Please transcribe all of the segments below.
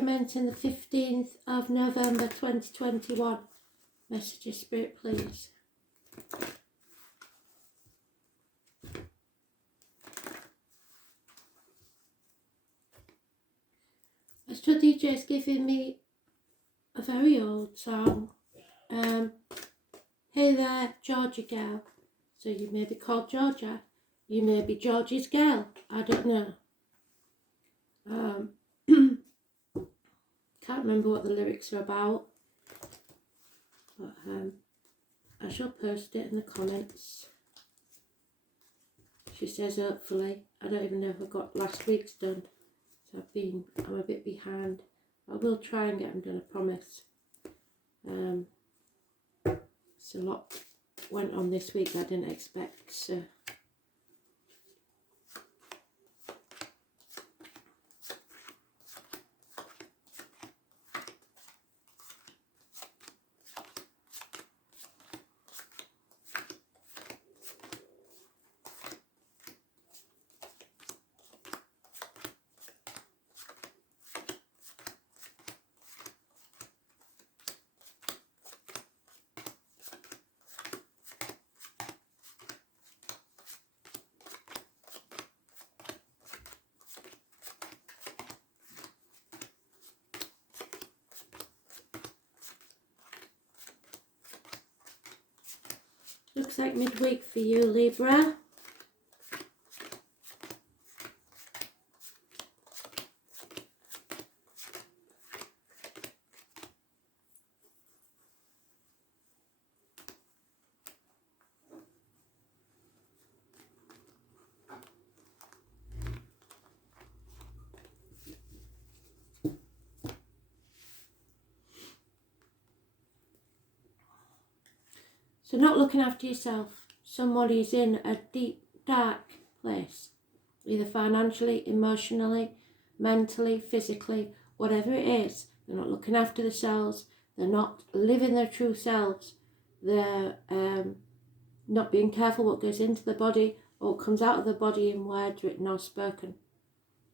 commencing the 15th of November 2021. Message of Spirit, please. Astro DJ is giving me a very old song. Hey there, Georgia girl. So you may be called Georgia. You may be Georgie's girl. I don't know. Can't remember what the lyrics are about. But I shall post it in the comments. She says hopefully. I don't even know if I got last week's done. So I'm a bit behind. I will try and get them done, I promise. It's a lot went on this week I didn't expect, so. Looks like midweek for you, Libra. So not looking after yourself. Somebody's in a deep, dark place. Either financially, emotionally, mentally, physically, whatever it is. They're not looking after themselves. They're not living their true selves. They're not being careful what goes into the body or what comes out of the body in words written or spoken.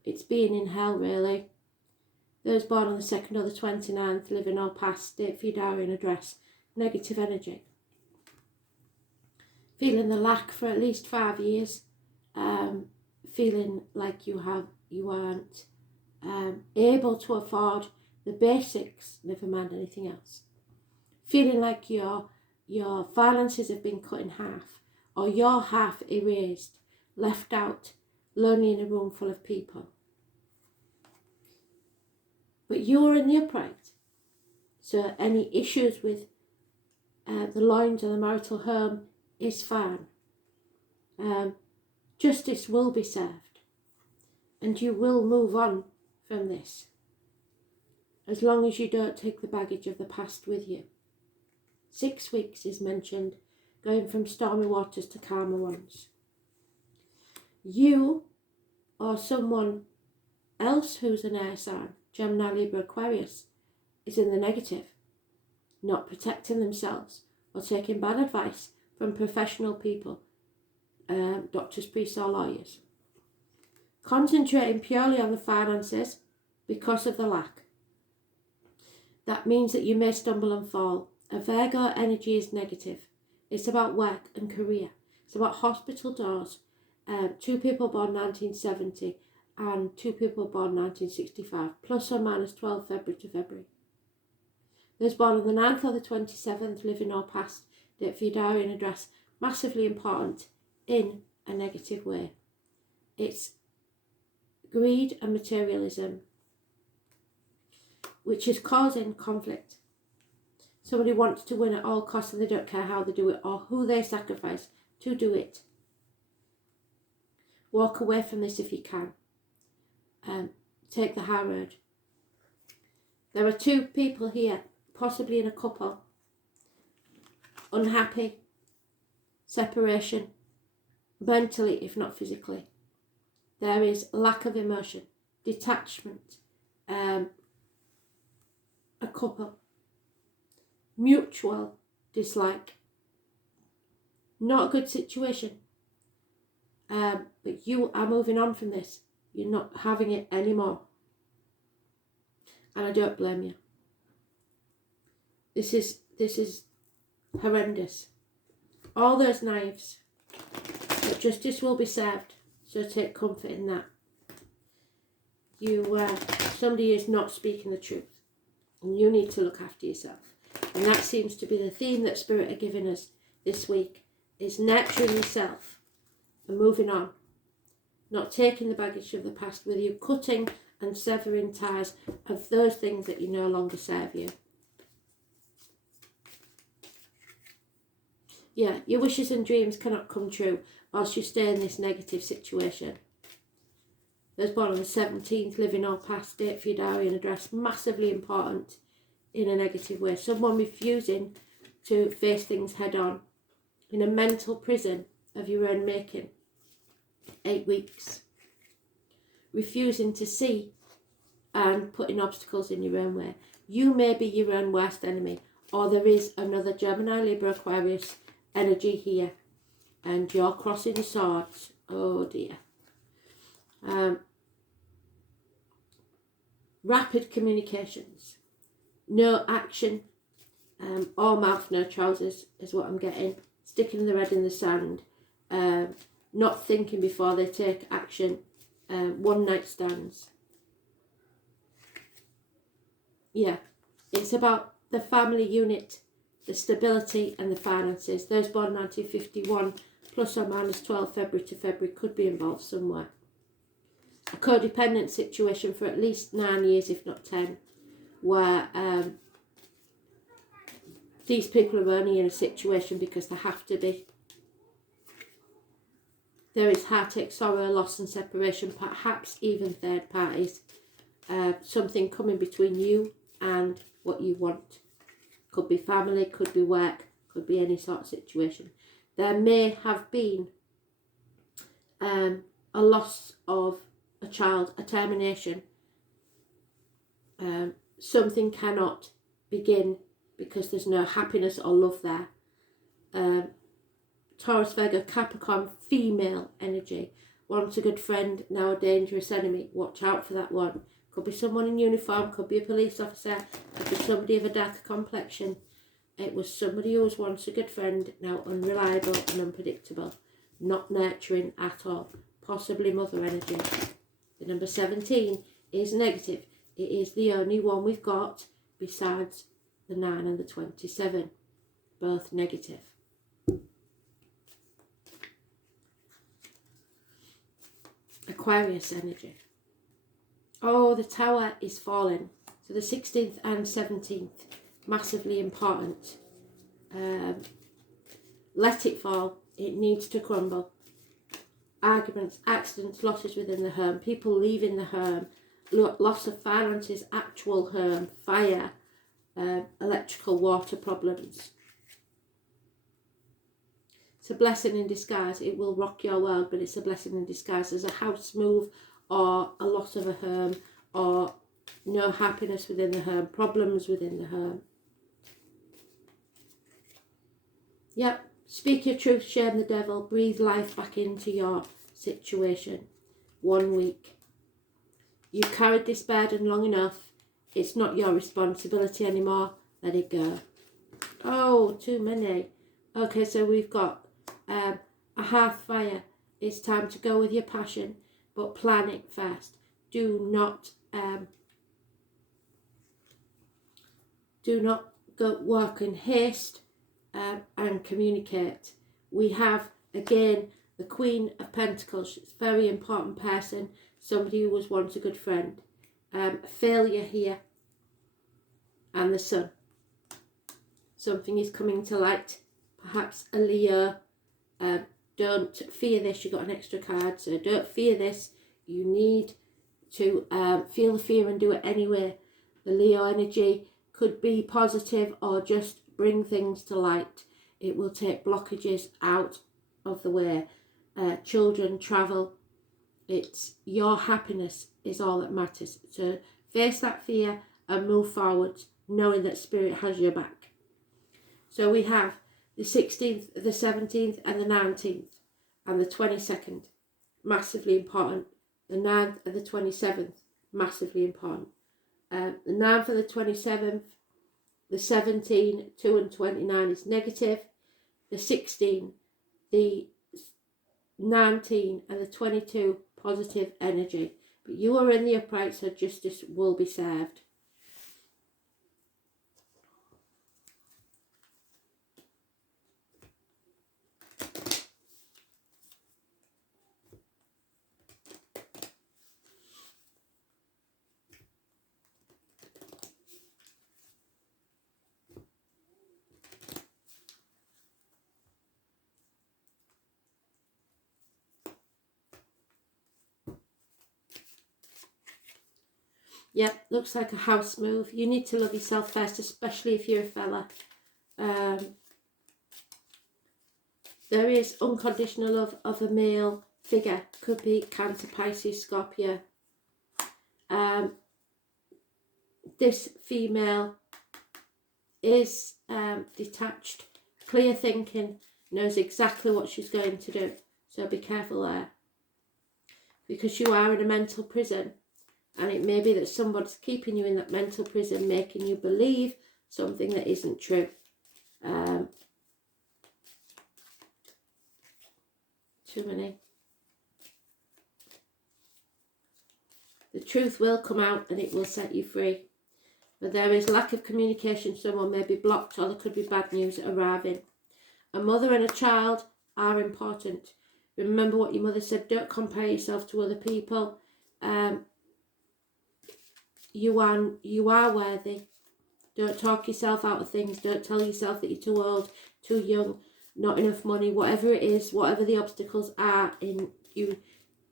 It's being in hell, really. Those born on the 2nd or the 29th, living or past, date for your diary and address. Negative energy. Feeling the lack for at least 5 years, feeling like you aren't able to afford the basics, never mind anything else. Feeling like your finances have been cut in half, or your half erased, left out, lonely in a room full of people. But you're in the upright, so any issues with the loins or the marital home is fine. Justice will be served and you will move on from this as long as you don't take the baggage of the past with you. 6 weeks is mentioned, going from stormy waters to calmer ones. You or someone else who's an air sign, Gemini, Libra, Aquarius, is in the negative, not protecting themselves or taking bad advice from professional people, doctors, priests or lawyers. Concentrating purely on the finances because of the lack. That means that you may stumble and fall. A Virgo energy is negative. It's about work and career. It's about hospital doors. 2 people born 1970 and 2 people born 1965, plus or minus 12 February to February. Those born on the 9th or the 27th, living or past, date for your diary and address, massively important in a negative way. It's greed and materialism, which is causing conflict. Somebody wants to win at all costs and they don't care how they do it or who they sacrifice to do it. Walk away from this if you can. Take the high road. There are 2 people here, possibly in a couple, unhappy, separation, mentally if not physically. There is lack of emotion, detachment, a couple, mutual dislike. Not a good situation, but you are moving on from this. You're not having it anymore. And I don't blame you. This is horrendous. All those knives, but justice will be served. So take comfort in that. Somebody is not speaking the truth, and you need to look after yourself. And that seems to be the theme that Spirit are giving us this week, is nurturing yourself and moving on. Not taking the baggage of the past with you, cutting and severing ties of those things that you no longer serve you. Yeah, your wishes and dreams cannot come true whilst you stay in this negative situation. Those born on the 17th, living or past date for your diary and address, massively important in a negative way. Someone refusing to face things head on, in a mental prison of your own making. 8 weeks. Refusing to see and putting obstacles in your own way. You may be your own worst enemy, or there is another Gemini, Libra, Aquarius energy here, and you're crossing swords. Oh dear. Rapid communications. No action or mouth, no trousers is what I'm getting. Sticking their head in the sand. Not thinking before they take action. One night stands. Yeah, it's about the family unit, the stability and the finances. Those born 1951 plus or minus 12 February to February could be involved somewhere. A codependent situation for at least 9 years, if not 10, where these people are only in a situation because they have to be. There is heartache, sorrow, loss and separation, perhaps even third parties. Something coming between you and what you want. Could be family, could be work, could be any sort of situation. There may have been a loss of a child, a termination. Something cannot begin because there's no happiness or love there. Taurus, Virgo, Capricorn, female energy. Once a good friend, now a dangerous enemy. Watch out for that one. Could be someone in uniform, could be a police officer, could be somebody of a darker complexion. It was somebody who was once a good friend, now unreliable and unpredictable. Not nurturing at all. Possibly mother energy. The number 17 is negative. It is the only one we've got besides the 9 and the 27. Both negative. Aquarius energy. Oh, the tower is falling. So the 16th and 17th, massively important. Let it fall. It needs to crumble. Arguments, accidents, losses within the home, people leaving the home, loss of finances, actual home, fire, electrical, water problems. It's a blessing in disguise. It will rock your world, but it's a blessing in disguise. There's a house move or a loss of a home or no happiness within the home, problems within the home. Yep, speak your truth, shame the devil, breathe life back into your situation. 1 week. You carried this burden long enough. It's not your responsibility anymore. Let it go. Oh, too many. Okay, so we've got a hearth fire. It's time to go with your passion, but plan it first. Do not go work in haste and communicate. We have again the Queen of Pentacles. She's a very important person, somebody who was once a good friend. Failure here, and the Sun. Something is coming to light. Perhaps a Leo. Don't fear this. You got an extra card, so don't fear this. You need to feel the fear and do it anyway. The Leo energy could be positive or just bring things to light. It will take blockages out of the way. Children, travel. It's your happiness is all that matters. So face that fear and move forward, knowing that Spirit has your back. So we have the 16th, the 17th and the 19th and the 22nd, massively important. The 9th and the 27th, massively important. The 9 for the 27th, the 17, 2 and 29 is negative. The 16, the 19 and the 22 positive energy. But you are in the upright, so justice will be served. Yep, looks like a house move. You need to love yourself first, especially if you're a fella. There is unconditional love of a male figure. Could be Cancer, Pisces, Scorpio. This female is detached, clear thinking, knows exactly what she's going to do. So be careful there. Because you are in a mental prison. And it may be that somebody's keeping you in that mental prison, making you believe something that isn't true. Too many. The truth will come out and it will set you free. But there is lack of communication. Someone may be blocked, or there could be bad news arriving. A mother and a child are important. Remember what your mother said. Don't compare yourself to other people. You are worthy. Don't talk yourself out of things. Don't tell yourself that you're too old, too young, not enough money, whatever it is, whatever the obstacles are in you,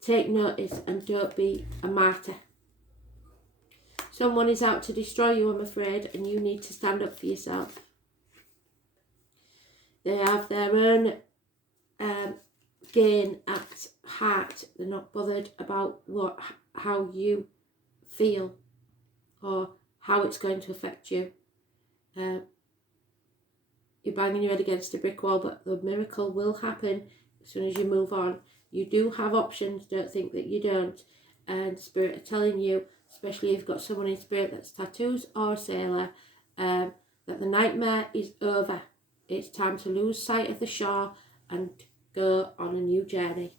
take notice and don't be a martyr. Someone is out to destroy you, I'm afraid, and you need to stand up for yourself. They have their own gain at heart. They're not bothered about how you feel or how it's going to affect you. You're banging your head against a brick wall, but the miracle will happen as soon as you move on. You do have options, don't think that you don't. And Spirit are telling you, especially if you've got someone in Spirit that's tattoos or a sailor, that the nightmare is over. It's time to lose sight of the shore and go on a new journey.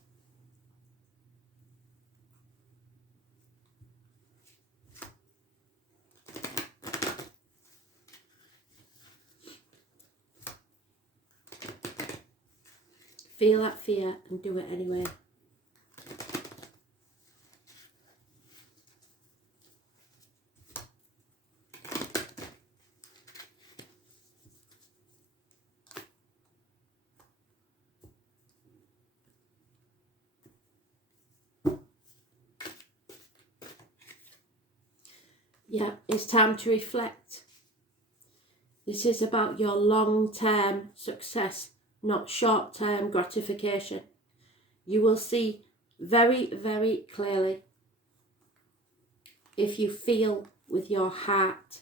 Feel that fear and do it anyway. Yeah, it's time to reflect. This is about your long-term success, not short-term gratification. You will see very, very clearly if you feel with your heart.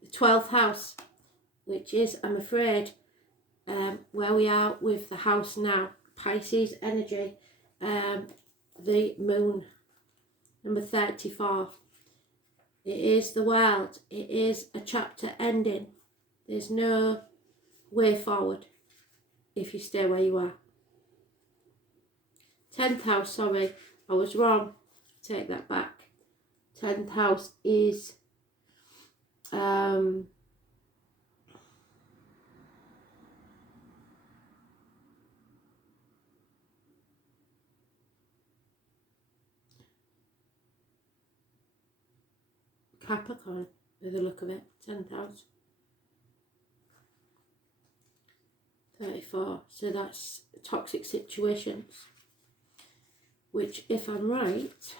The 12th house, which is, I'm afraid, where we are with the house now, Pisces energy, the moon, number 34. It is the world. It is a chapter ending. There's no way forward if you stay where you are. 10th house, sorry, I was wrong. Take that back. 10th house is Capricorn, by the look of it. 10th house. 34. So that's toxic situations. Which, if I'm right,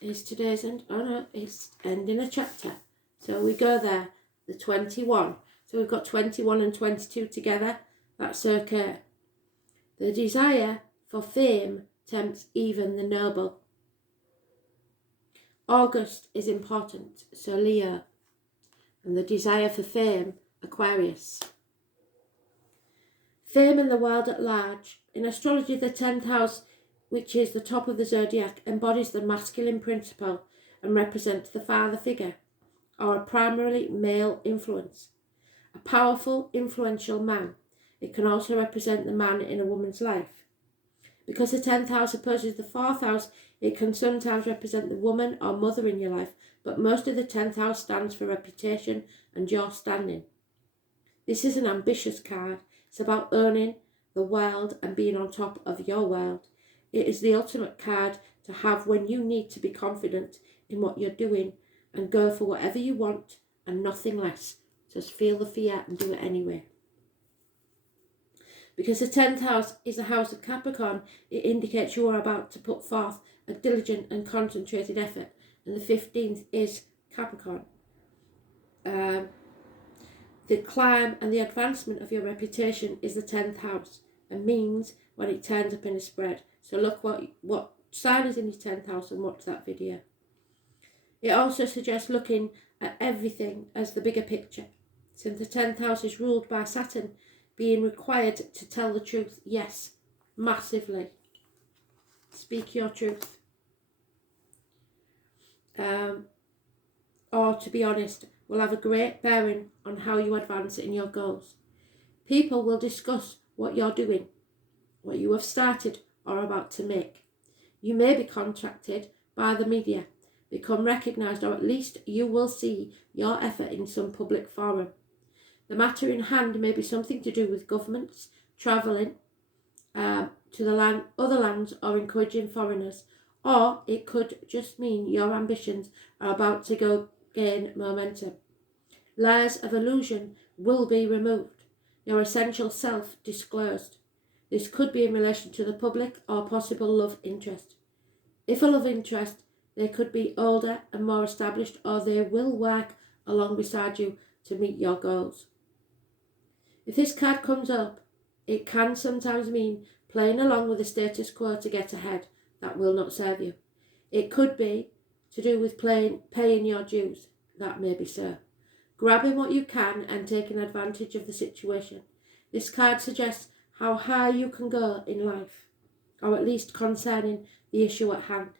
is today's end. Oh no, it's ending a chapter. So we go there. The 21. So we've got 21 and 22 together. That's okay. The desire for fame tempts even the noble. August is important, so Leo. And the desire for fame, Aquarius. Fame in the world at large. In astrology, the 10th house which is the top of the zodiac, embodies the masculine principle and represents the father figure, or a primarily male influence. A powerful, influential man. It can also represent the man in a woman's life. Because the 10th house opposes the 4th house, it can sometimes represent the woman or mother in your life, but most of the 10th house stands for reputation and your standing. This is an ambitious card. It's about owning the world and being on top of your world. It is the ultimate card to have when you need to be confident in what you're doing and go for whatever you want and nothing less. Just feel the fear and do it anyway. Because the 10th house is a house of Capricorn, it indicates you are about to put forth a diligent and concentrated effort. And the 15th is Capricorn. The climb and the advancement of your reputation is the 10th house and means when it turns up in a spread. So look what sign is in your 10th house and watch that video. It also suggests looking at everything as the bigger picture. Since the 10th house is ruled by Saturn, being required to tell the truth, yes, massively. Speak your truth. Or to be honest, will have a great bearing on how you advance in your goals. People will discuss what you're doing, what you have started or about to make. You may be contacted by the media, become recognised, or at least you will see your effort in some public forum. The matter in hand may be something to do with governments, travelling to the other lands, or encouraging foreigners, or it could just mean your ambitions are about to gain momentum. Layers of illusion will be removed, your essential self disclosed. This could be in relation to the public or possible love interest. If a love interest, they could be older and more established, or they will work along beside you to meet your goals. If this card comes up, it can sometimes mean playing along with the status quo to get ahead. That will not serve you. It could be to do with paying your dues. That may be so. Grabbing what you can and taking advantage of the situation. This card suggests how high you can go in life, or at least concerning the issue at hand.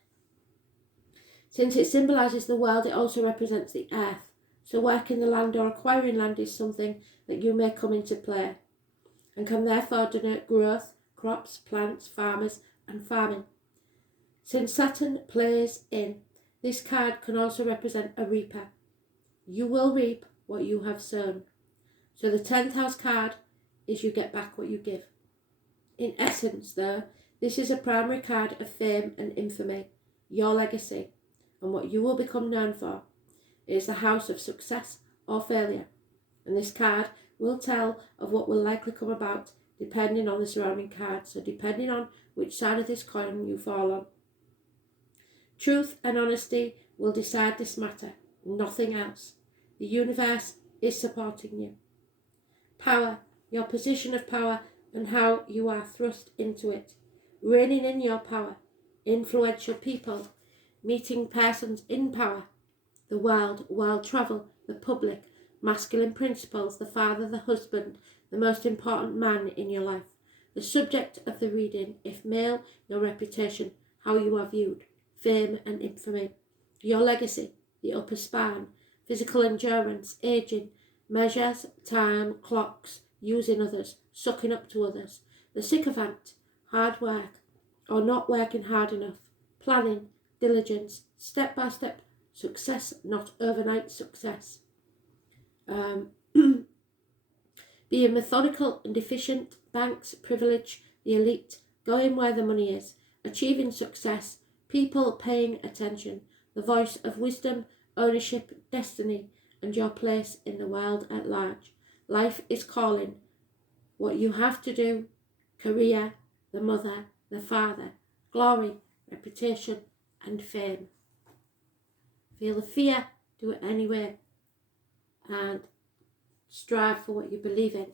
Since it symbolises the world, it also represents the earth. So working the land or acquiring land is something that you may come into play and can therefore denote growth, crops, plants, farmers and farming. Since Saturn plays in, this card can also represent a reaper. You will reap what you have sown. So the 10th house card is you get back what you give. In essence though, this is a primary card of fame and infamy, your legacy, and what you will become known for. It is the house of success or failure, and this card will tell of what will likely come about depending on the surrounding cards, so depending on which side of this coin you fall on. Truth and honesty will decide this matter, nothing else. The universe is supporting you. Power, your position of power and how you are thrust into it. Reigning in your power, influential people, meeting persons in power, the world travel, the public, masculine principles, the father, the husband, the most important man in your life. The subject of the reading, if male, your reputation, how you are viewed, fame and infamy. Your legacy, the upper span, physical endurance, aging, measures, time, clocks, using others, sucking up to others. The sycophant, hard work, or not working hard enough, planning, diligence, step by step, success, not overnight success. Being methodical and efficient, banks, privilege, the elite, going where the money is, achieving success, people paying attention, the voice of wisdom, ownership, destiny, and your place in the world at large. Life is calling. What you have to do, career, the mother, the father, glory, reputation, and fame. Feel the fear, do it anyway, and strive for what you believe in.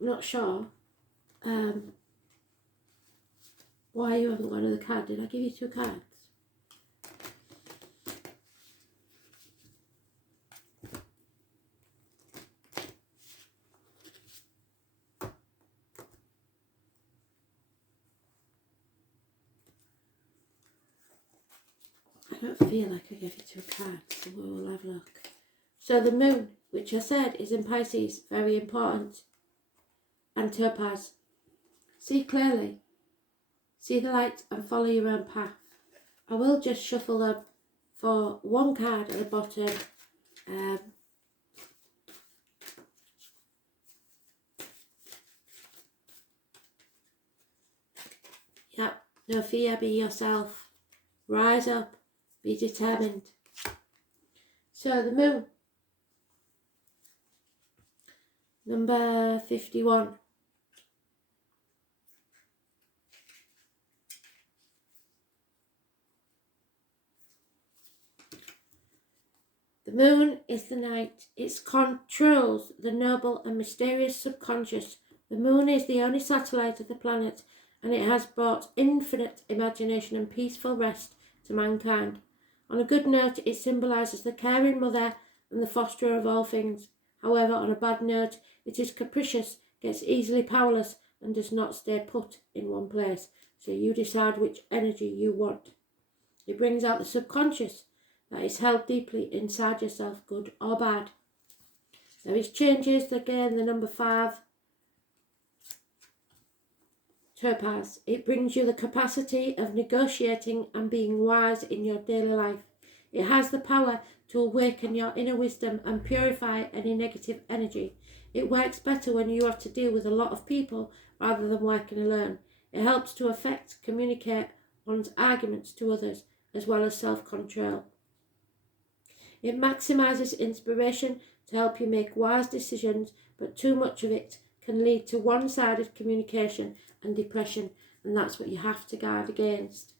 not sure why you haven't got another card. Did I give you 2 cards? I don't feel like I gave you 2 cards, so we will have a look. So the moon, which I said is in Pisces, very important, and topaz. See clearly, see the light and follow your own path. I will just shuffle them for 1 card at the bottom. Yep, no fear, be yourself. Rise up, be determined. So the moon, number 51. The moon is the night. It controls the noble and mysterious subconscious. The moon is the only satellite of the planet, and it has brought infinite imagination and peaceful rest to mankind. On a good note, it symbolises the caring mother and the fosterer of all things. However, on a bad note, it is capricious, gets easily powerless, and does not stay put in one place. So you decide which energy you want. It brings out the subconscious that is held deeply inside yourself, good or bad. There is changes, again, the number 5. Topaz. It brings you the capacity of negotiating and being wise in your daily life. It has the power to awaken your inner wisdom and purify any negative energy. It works better when you have to deal with a lot of people rather than working alone. It helps to communicate one's arguments to others, as well as self-control. It maximises inspiration to help you make wise decisions, but too much of it can lead to one-sided communication and depression, and that's what you have to guard against.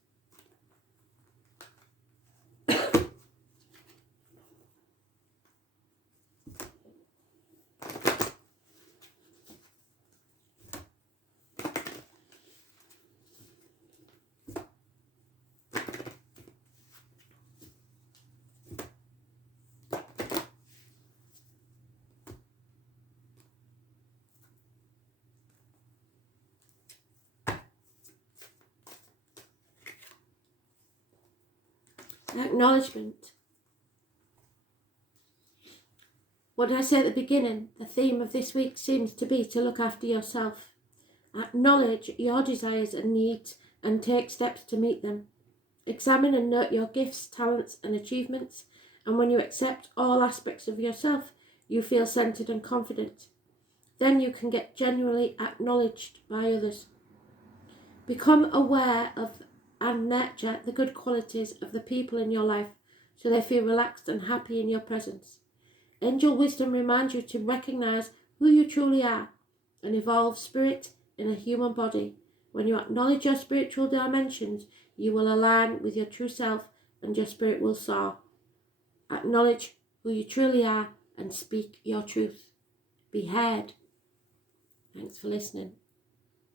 Acknowledgement. What did I say at the beginning? The theme of this week seems to be to look after yourself. Acknowledge your desires and needs and take steps to meet them. Examine and note your gifts, talents and achievements, and when you accept all aspects of yourself, you feel centered and confident. Then you can get genuinely acknowledged by others. Become aware of and nurture the good qualities of the people in your life so they feel relaxed and happy in your presence. Angel wisdom reminds you to recognize who you truly are, an evolved spirit in a human body. When you acknowledge your spiritual dimensions, you will align with your true self and your spirit will soar. Acknowledge who you truly are and speak your truth. Be heard. Thanks for listening.